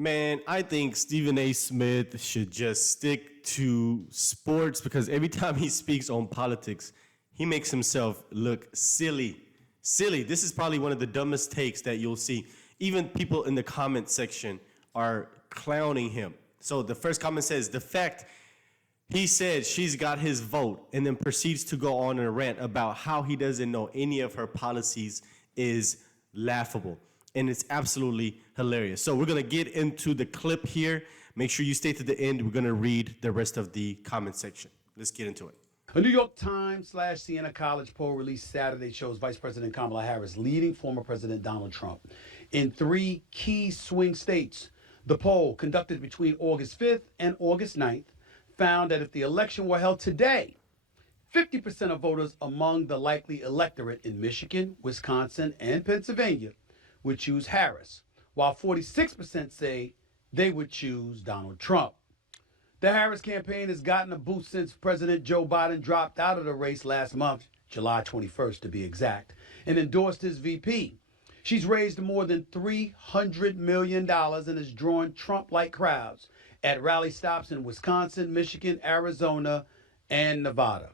Man, I think Stephen A. Smith should just stick to sports because every time he speaks on politics, he makes himself look silly. Silly. This is probably one of the dumbest takes that you'll see. Even people in the comment section are clowning him. So the first comment says, the fact he said she's got his vote and then proceeds to go on a rant about how he doesn't know any of her policies is laughable. And it's absolutely hilarious. So we're going to get into the clip here. Make sure you stay to the end. We're going to read the rest of the comment section. Let's get into it. A New York Times/Siena College poll released Saturday shows Vice President Kamala Harris leading former President Donald Trump in 3 key swing states. The poll, conducted between August 5th and August 9th, found that if the election were held today, 50% of voters among the likely electorate in Michigan, Wisconsin, and Pennsylvania would choose Harris, while 46% say they would choose Donald Trump. The Harris campaign has gotten a boost since President Joe Biden dropped out of the race last month, July 21st to be exact, and endorsed his VP. She's raised more than $300 million and has drawn Trump-like crowds at rally stops in Wisconsin, Michigan, Arizona, and Nevada.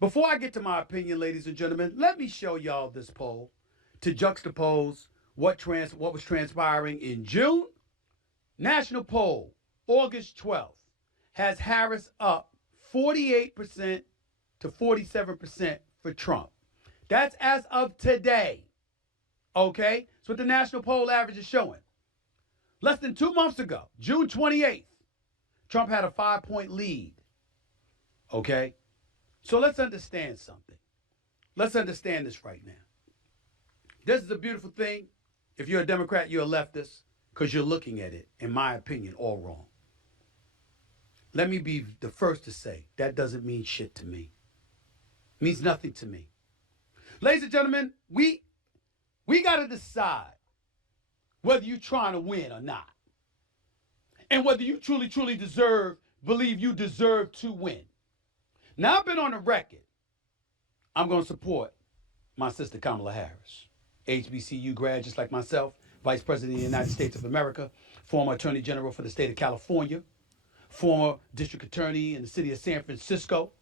Before I get to my opinion, ladies and gentlemen, let me show y'all this poll to juxtapose what was transpiring in June. National poll, August 12th, has Harris up 48% to 47% for Trump. That's as of today. Okay? That's what the national poll average is showing. Less than 2 months ago, June 28th, Trump had a 5-point lead. Okay? So let's understand something. Let's understand this right now. This is a beautiful thing. If you're a Democrat, you're a leftist, because you're looking at it, in my opinion, all wrong. Let me be the first to say that doesn't mean shit to me. It means nothing to me. Ladies and gentlemen, we got to decide whether you're trying to win or not. And whether you truly believe you deserve to win. Now, I've been on the record. I'm going to support my sister Kamala Harris. HBCU grad just like myself, Vice President of the United States of America, former Attorney General for the state of California, former District Attorney in the city of San Francisco.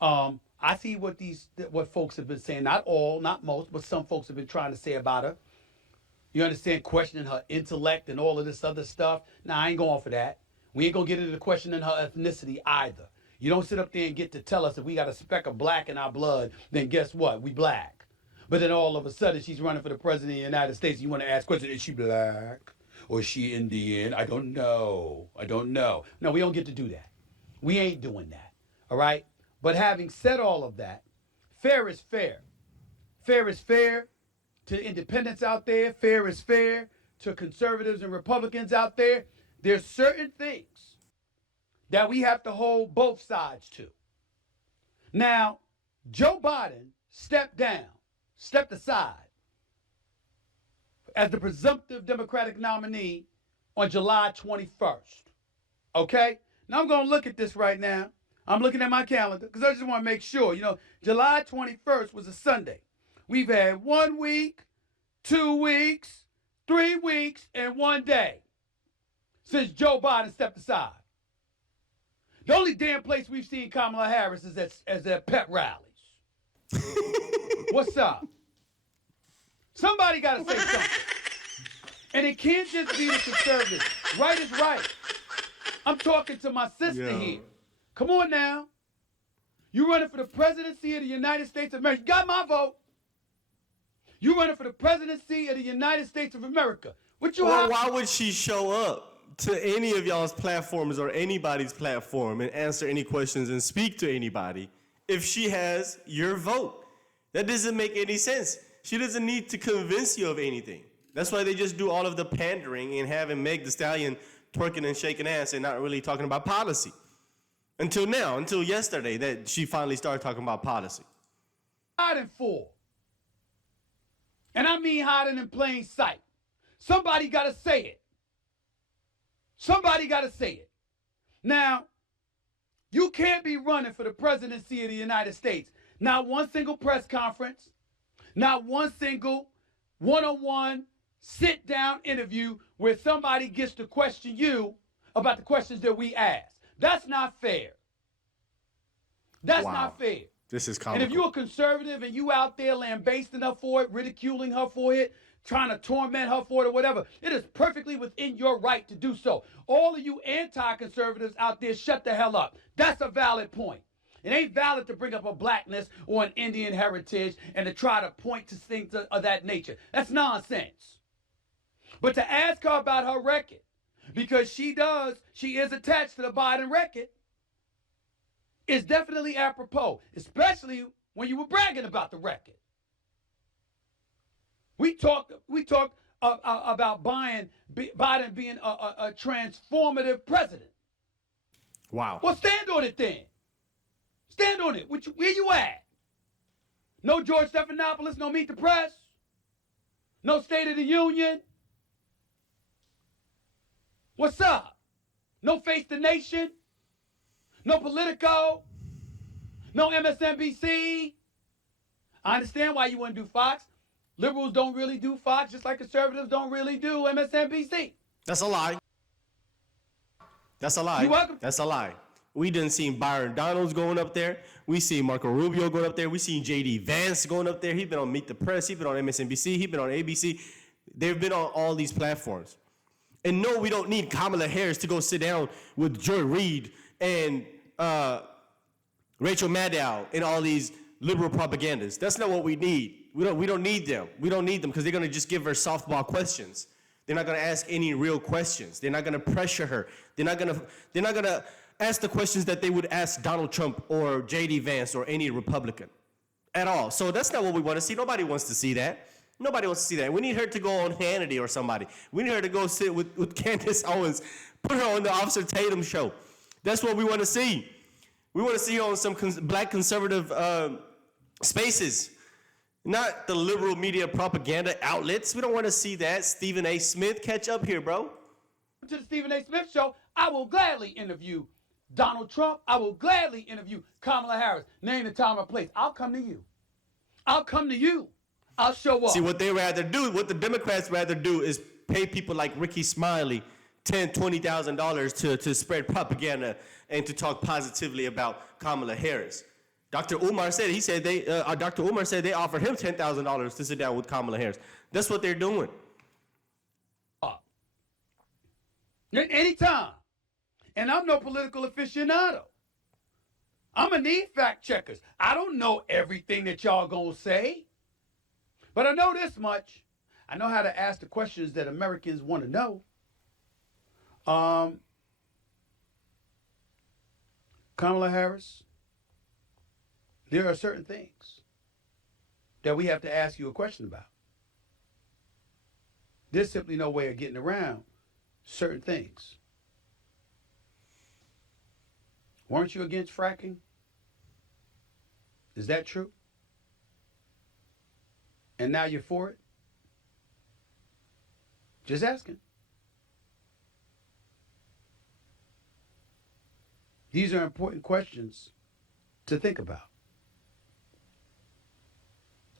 I see what folks have been saying, not all, not most, but some folks have been trying to say about her. You understand, questioning her intellect and all of this other stuff. Now, I ain't going for that. We ain't going to get into the questioning her ethnicity either. You don't sit up there and get to tell us if we got a speck of black in our blood, then guess what? We black. But then all of a sudden, she's running for the president of the United States. You want to ask questions, is she black? Or is she Indian? I don't know. No, we don't get to do that. We ain't doing that. All right? But having said all of that, fair is fair. Fair is fair to independents out there. Fair is fair to conservatives and Republicans out there. There's certain things that we have to hold both sides to. Now, Joe Biden stepped aside as the presumptive Democratic nominee on July 21st. Okay? Now I'm going to look at this right now. I'm looking at my calendar because I just want to make sure. July 21st was a Sunday. We've had 1 week, 2 weeks, 3 weeks, and 1 day since Joe Biden stepped aside. The only damn place we've seen Kamala Harris is at pep rallies. What's up? Somebody got to say something. And it can't just be the conservatives. Right is right. I'm talking to my sister here. Come on now. You running for the presidency of the United States of America. You got my vote. You running for the presidency of the United States of America. Why would she show up to any of y'all's platforms or anybody's platform and answer any questions and speak to anybody if she has your vote? That doesn't make any sense. She doesn't need to convince you of anything. That's why they just do all of the pandering and having Meg Thee Stallion twerking and shaking ass and not really talking about policy. Until yesterday, that she finally started talking about policy. Hiding for. And I mean hiding in plain sight. Somebody got to say it. Somebody got to say it. Now, you can't be running for the presidency of the United States. Not one single press conference. Not one single one-on-one sit-down interview where somebody gets to question you about the questions that we ask. That's not fair. That's not fair. This is And if comical. you're a conservative and you out there lambasting her for it, ridiculing her for it, trying to torment her for it or whatever, it is perfectly within your right to do so. All of you anti-conservatives out there, shut the hell up. That's a valid point. It ain't valid to bring up a blackness or an Indian heritage and to try to point to things of that nature. That's nonsense. But to ask her about her record, because she is attached to the Biden record, is definitely apropos, especially when you were bragging about the record. We talked about Biden being a transformative president. Wow. Well, stand on it then. Stand on it. Where you at? No George Stephanopoulos, no Meet the Press, no State of the Union. What's up? No Face the Nation, no Politico, no MSNBC. I understand why you wouldn't do Fox. Liberals don't really do Fox, just like conservatives don't really do MSNBC. That's a lie. That's a lie. You welcome. That's a lie. We done seen Byron Donalds going up there. We seen Marco Rubio going up there. We seen J.D. Vance going up there. He's been on Meet the Press. He's been on MSNBC. He's been on ABC. They've been on all these platforms. And no, we don't need Kamala Harris to go sit down with Joy Reid and Rachel Maddow and all these liberal propagandists. That's not what we need. We don't need them. We don't need them because they're going to just give her softball questions. They're not going to ask any real questions. They're not going to pressure her. They're not going to ask the questions that they would ask Donald Trump or J.D. Vance or any Republican at all. So that's not what we want to see. Nobody wants to see that. Nobody wants to see that. We need her to go on Hannity or somebody. We need her to go sit with Candace Owens. Put her on the Officer Tatum show. That's what we want to see. We want to see her on some black conservative spaces, not the liberal media propaganda outlets. We don't want to see that. Stephen A. Smith, catch up here, bro. To the Stephen A. Smith show, I will gladly interview Donald Trump. I will gladly interview Kamala Harris. Name the time or place. I'll come to you. I'll come to you. I'll show up. See, what they rather do, what the Democrats rather do is pay people like Ricky Smiley $10,000, $20,000 to spread propaganda and to talk positively about Kamala Harris. Dr. Umar said they offered him $10,000 to sit down with Kamala Harris. That's what they're doing. Anytime. And I'm no political aficionado. I'm going to need fact checkers. I don't know everything that y'all going to say. But I know this much. I know how to ask the questions that Americans want to know. Kamala Harris, there are certain things that we have to ask you a question about. There's simply no way of getting around certain things. Weren't you against fracking? Is that true? And now you're for it? Just asking. These are important questions to think about.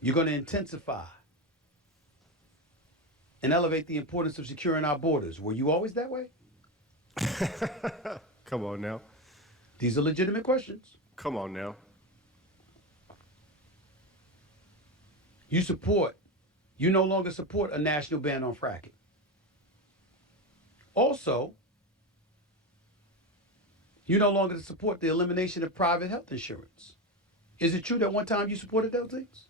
You're going to intensify and elevate the importance of securing our borders. Were you always that way? Come on now. These are legitimate questions. Come on now. You no longer support a national ban on fracking. Also, you no longer support the elimination of private health insurance. Is it true that one time you supported those things?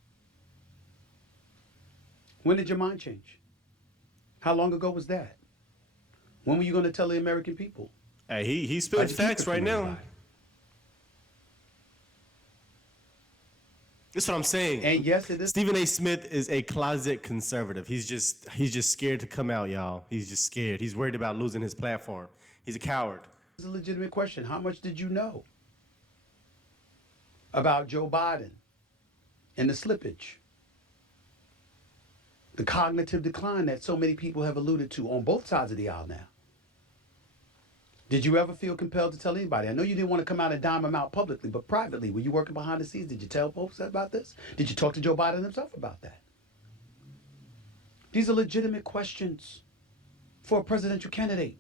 When did your mind change? How long ago was that? When were you going to tell the American people? Hey, he spilling facts right now. That's what I'm saying. And yes, it is. Stephen A. Smith is a closet conservative. He's just scared to come out, y'all. He's just scared. He's worried about losing his platform. He's a coward. This is a legitimate question. How much did you know about Joe Biden and the slippage, the cognitive decline that so many people have alluded to on both sides of the aisle now? Did you ever feel compelled to tell anybody? I know you didn't want to come out and dime him out publicly, but privately, were you working behind the scenes? Did you tell folks about this? Did you talk to Joe Biden himself about that? These are legitimate questions for a presidential candidate.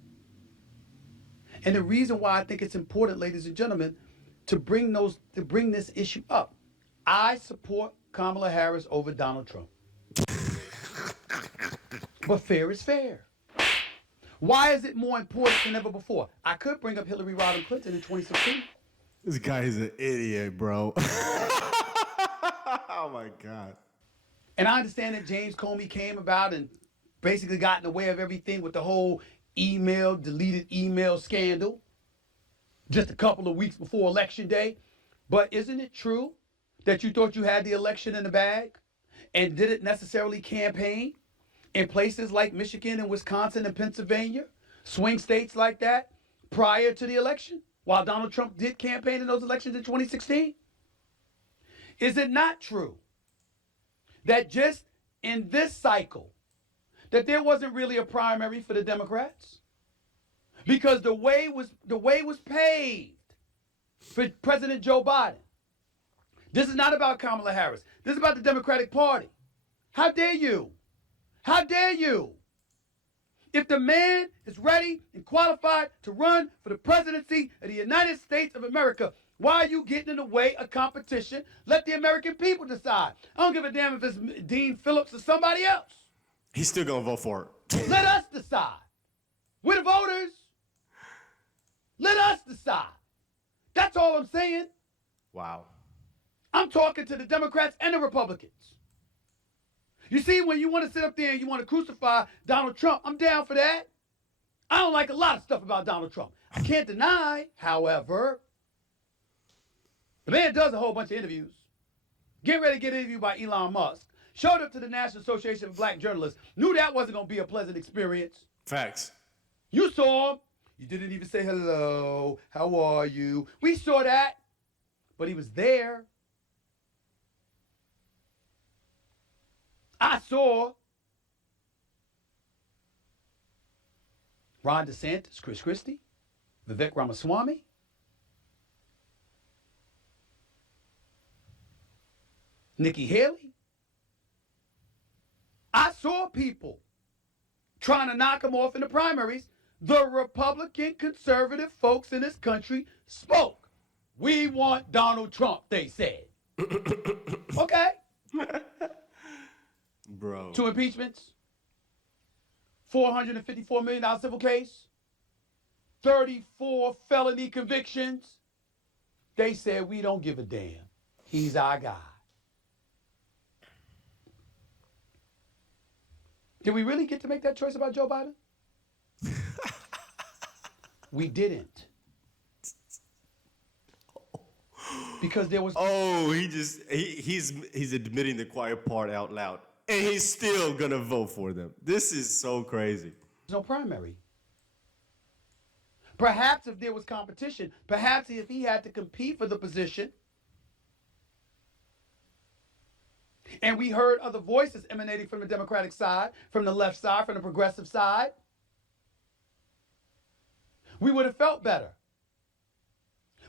And the reason why I think it's important, ladies and gentlemen, to bring this issue up. I support Kamala Harris over Donald Trump. But fair is fair. Why is it more important than ever before? I could bring up Hillary Rodham Clinton in 2016. This guy is an idiot, bro. Oh my God. And I understand that James Comey came about and basically got in the way of everything with the whole deleted email scandal just a couple of weeks before Election Day. But isn't it true that you thought you had the election in the bag and didn't necessarily campaign in places like Michigan and Wisconsin and Pennsylvania, swing states like that, prior to the election, while Donald Trump did campaign in those elections in 2016? Is it not true that just in this cycle, that there wasn't really a primary for the Democrats? Because the way was paved for President Joe Biden. This is not about Kamala Harris. This is about the Democratic Party. How dare you? How dare you? If the man is ready and qualified to run for the presidency of the United States of America, why are you getting in the way of competition? Let the American people decide. I don't give a damn if it's Dean Phillips or somebody else. He's still gonna vote for it. Let us decide. We're the voters. Let us decide. That's all I'm saying. Wow. I'm talking to the Democrats and the Republicans. You see, when you want to sit up there and you want to crucify Donald Trump, I'm down for that. I don't like a lot of stuff about Donald Trump. I can't deny, however, the man does a whole bunch of interviews. Getting ready to get interviewed by Elon Musk. Showed up to the National Association of Black Journalists. Knew that wasn't going to be a pleasant experience. Facts. You saw him. You didn't even say hello. How are you? We saw that. But he was there. I saw Ron DeSantis, Chris Christie, Vivek Ramaswamy, Nikki Haley. I saw people trying to knock him off in the primaries. The Republican conservative folks in this country spoke. We want Donald Trump, they said. Okay. Bro. 2 impeachments, $454 million civil case, 34 felony convictions. They said, we don't give a damn. He's our guy. Did we really get to make that choice about Joe Biden? We didn't. Because there was... Oh, he's admitting the quiet part out loud. And he's still gonna vote for them. This is so crazy. no primary. Perhaps if there was competition, perhaps if he had to compete for the position, and we heard other voices emanating from the Democratic side, from the left side, from the progressive side, we would have felt better.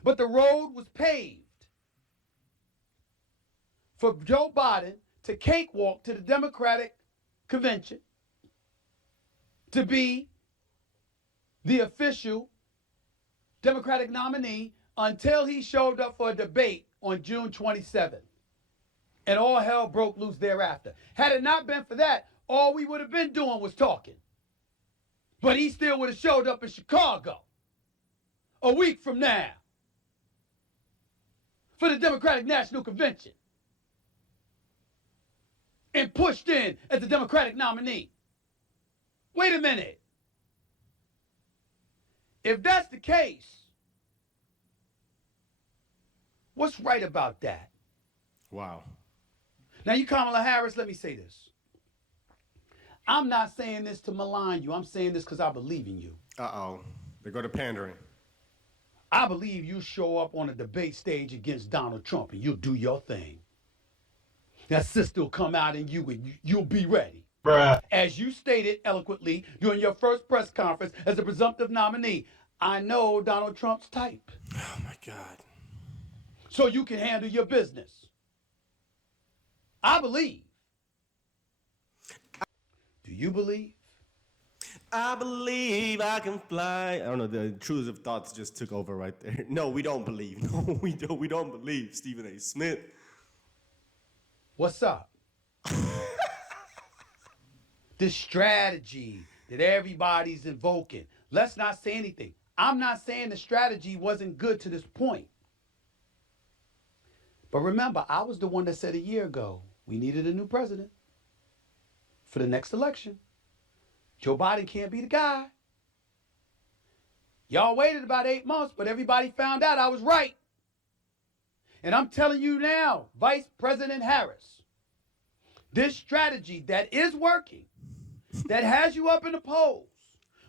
But the road was paved for Joe Biden to cakewalk to the Democratic convention to be the official Democratic nominee until he showed up for a debate on June 27th. And all hell broke loose thereafter. Had it not been for that, all we would have been doing was talking. But he still would have showed up in Chicago a week from now for the Democratic National Convention and pushed in as the Democratic nominee. Wait a minute. If that's the case, what's right about that? Wow. Now, you Kamala Harris, let me say this. I'm not saying this to malign you. I'm saying this because I believe in you. Uh-oh. They go to pandering. I believe you show up on a debate stage against Donald Trump and you'll do your thing. That sister will come out in you and you'll be ready. Bruh. As you stated eloquently during your first press conference as a presumptive nominee, I know Donald Trump's type. Oh, my God. So you can handle your business. I believe. Do you believe? I believe I can fly. I don't know. The intrusive thoughts just took over right there. No, we don't believe. No, we don't. We don't believe Stephen A. Smith. What's up? This strategy that everybody's invoking. Let's not say anything. I'm not saying the strategy wasn't good to this point. But remember, I was the one that said a year ago, we needed a new president for the next election. Joe Biden can't be the guy. Y'all waited about 8 months, but everybody found out I was right. And I'm telling you now, Vice President Harris, this strategy that is working, that has you up in the polls,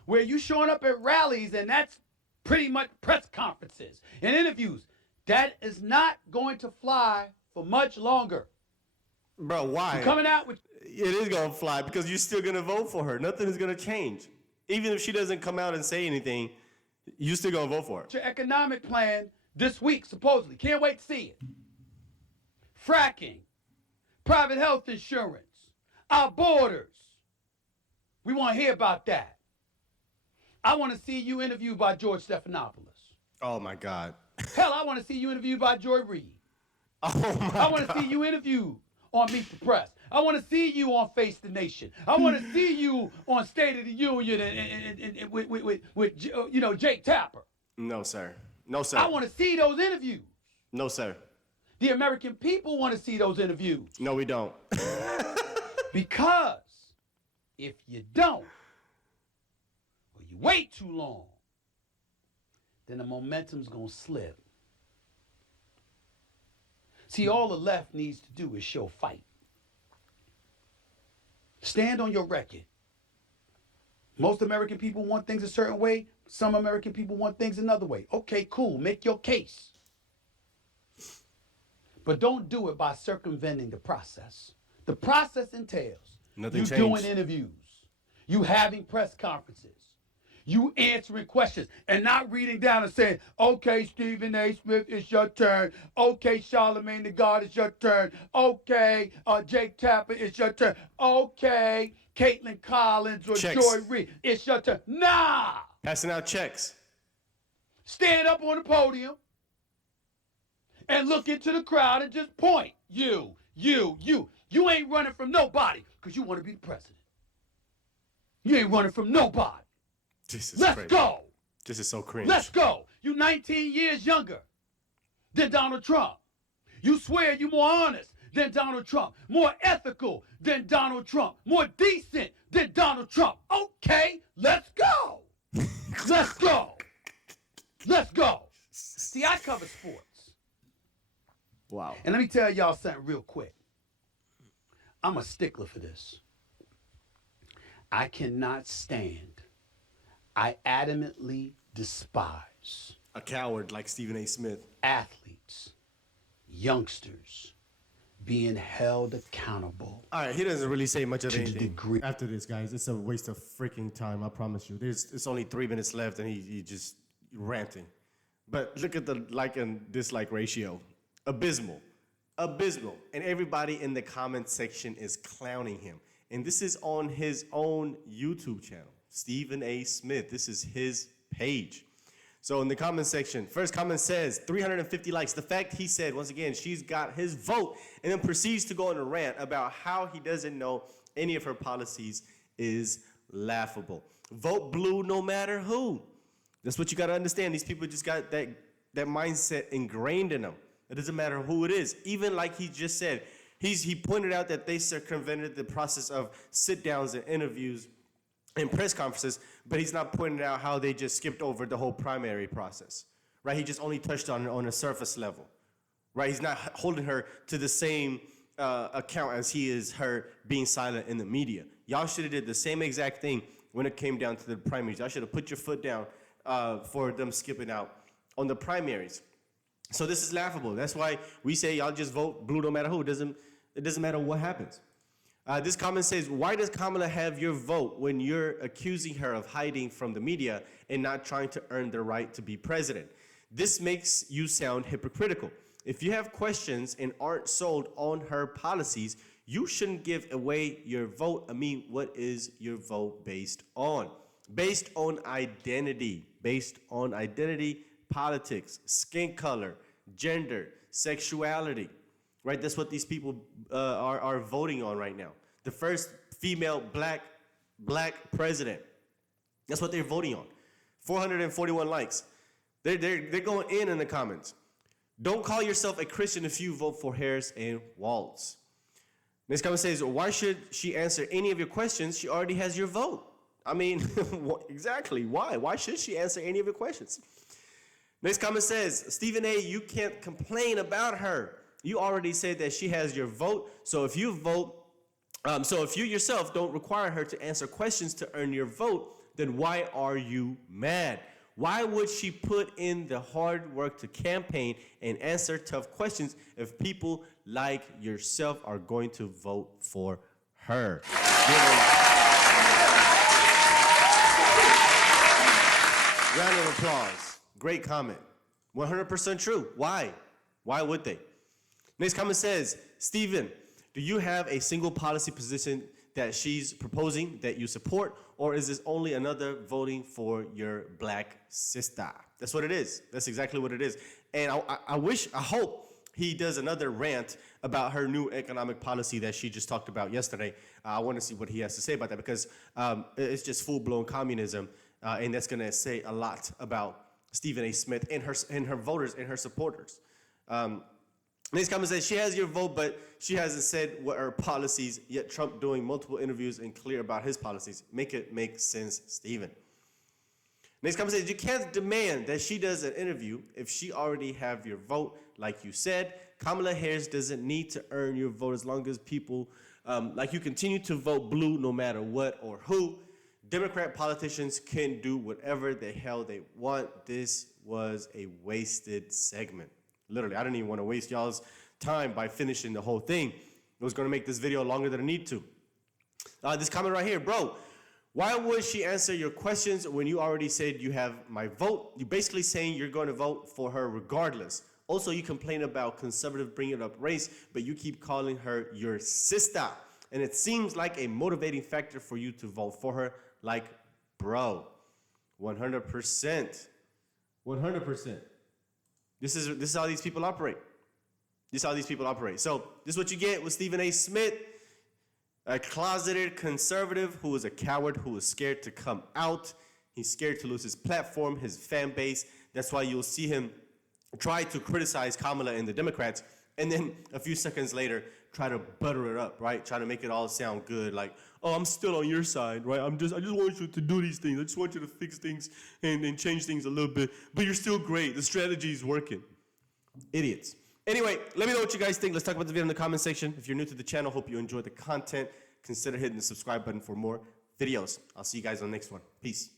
where you showing up at rallies and that's pretty much press conferences and interviews, that is not going to fly for much longer. Bro, why? You're coming out with... It is going to fly because you're still going to vote for her. Nothing is going to change. Even if she doesn't come out and say anything, you're still going to vote for her. Your economic plan this week, supposedly. Can't wait to see it. Fracking, private health insurance, our borders. We want to hear about that. I want to see you interviewed by George Stephanopoulos. Oh, my God. Hell, I want to see you interviewed by Joy Reid. Oh, my God. I want to see you interviewed on Meet the Press. I want to see you on Face the Nation. I want to see you on State of the Union and with Jake Tapper. No, sir. No, sir. I want to see those interviews. No, sir. The American people want to see those interviews. No, we don't. Because if you don't, or you wait too long, then the momentum's going to slip. See, all the left needs to do is show fight. Stand on your record. Most American people want things a certain way. Some American people want things another way. Okay, cool. Make your case. But don't do it by circumventing the process. The process entails Nothing you changed. doing interviews, you having press conferences, you answering questions and not reading down and saying, okay, Stephen A. Smith, it's your turn. Okay, Charlamagne the God, it's your turn. Okay, Jake Tapper, it's your turn. Okay, Caitlin Collins or Checks. Joy Reid, it's your turn. Nah! Passing out checks. Stand up on the podium and look into the crowd and just point. You. You ain't running from nobody because you want to be the president. You ain't running from nobody. Let's crazy. go. This is so cringe. Let's go. You 19 years younger than Donald Trump. You swear you more honest than Donald Trump, more ethical than Donald Trump, more decent than Donald Trump. Okay, let's go. Let's go. Let's go. See, I cover sports. Wow. And let me tell y'all something real quick. I'm a stickler for this. I cannot stand, I adamantly despise A coward like Stephen A. Smith. athletes, youngsters being held accountable. All right, he doesn't really say much of To the anything degree- after this, guys. It's a waste of freaking time, I promise you. It's only 3 minutes left, and he just ranting. But look at the like and dislike ratio. Abysmal. And everybody in the comment section is clowning him. And this is on his own YouTube channel, Stephen A. Smith. This is his page. So in the comment section, first comment says 350 likes. The fact he said, once again, she's got his vote, and then proceeds to go on a rant about how he doesn't know any of her policies is laughable. Vote blue no matter who. That's what you got to understand. These people just got that mindset ingrained in them. It doesn't matter who it is. Even like he just said, he pointed out that they circumvented the process of sit-downs and interviews and press conferences, but he's not pointing out how they just skipped over the whole primary process, right? He just only touched on a surface level, right? He's not holding her to the same account as he is her being silent in the media. Y'all should have did the same exact thing when it came down to the primaries. Y'all should have put your foot down for them skipping out on the primaries. So this is laughable. That's why we say y'all just vote blue no matter who. It doesn't matter what happens. This comment says, why does Kamala have your vote when you're accusing her of hiding from the media and not trying to earn the right to be president? This makes you sound hypocritical. If you have questions and aren't sold on her policies, you shouldn't give away your vote. I mean, what is your vote based on? Based on identity. Based on identity, politics, skin color, gender, sexuality. Right? That's what these people are voting on right now. The first female black president. That's what they're voting on. 441 likes. They're going in the comments. Don't call yourself a Christian if you vote for Harris and Walz. Next comment says, why should she answer any of your questions? She already has your vote. I mean, exactly. Why? Why should she answer any of your questions? Next comment says, Stephen A., you can't complain about her. You already said that she has your vote. So if you yourself don't require her to answer questions to earn your vote, then why are you mad? Why would she put in the hard work to campaign and answer tough questions if people like yourself are going to vote for her? Round of applause. Great comment. 100% true. Why? Why would they? Next comment says, Stephen, do you have a single policy position that she's proposing that you support, or is this only another voting for your black sister? That's what it is. That's exactly what it is. And I hope he does another rant about her new economic policy that she just talked about yesterday. I want to see what he has to say about that, because it's just full-blown communism, and that's going to say a lot about Stephen A. Smith and her voters and her supporters. Next comment says, she has your vote, but she hasn't said what her policies, yet Trump doing multiple interviews and clear about his policies. Make it make sense, Stephen. Next comment says, you can't demand that she does an interview if she already have your vote. Like you said, Kamala Harris doesn't need to earn your vote as long as people like you continue to vote blue no matter what or who. Democrat politicians can do whatever the hell they want. This was a wasted segment. Literally, I didn't even want to waste y'all's time by finishing the whole thing. It was going to make this video longer than I need to. This comment right here, bro. Why would she answer your questions when you already said you have my vote? You're basically saying you're going to vote for her regardless. Also, you complain about conservative bringing up race, but you keep calling her your sister. And it seems like a motivating factor for you to vote for her. Like, bro, 100%. 100%. This is how these people operate. This is how these people operate. So this is what you get with Stephen A. Smith, a closeted conservative who is a coward, who is scared to come out. He's scared to lose his platform, his fan base. That's why you'll see him try to criticize Kamala and the Democrats, and then a few seconds later, try to butter it up, right? Try to make it all sound good, like, oh, I'm still on your side, right? I just want you to do these things. I just want you to fix things and change things a little bit, but you're still great. The strategy is working. Idiots. Anyway, let me know what you guys think. Let's talk about the video in the comment section. If you're new to the channel, hope you enjoyed the content. Consider hitting the subscribe button for more videos. I'll see you guys on the next one. Peace.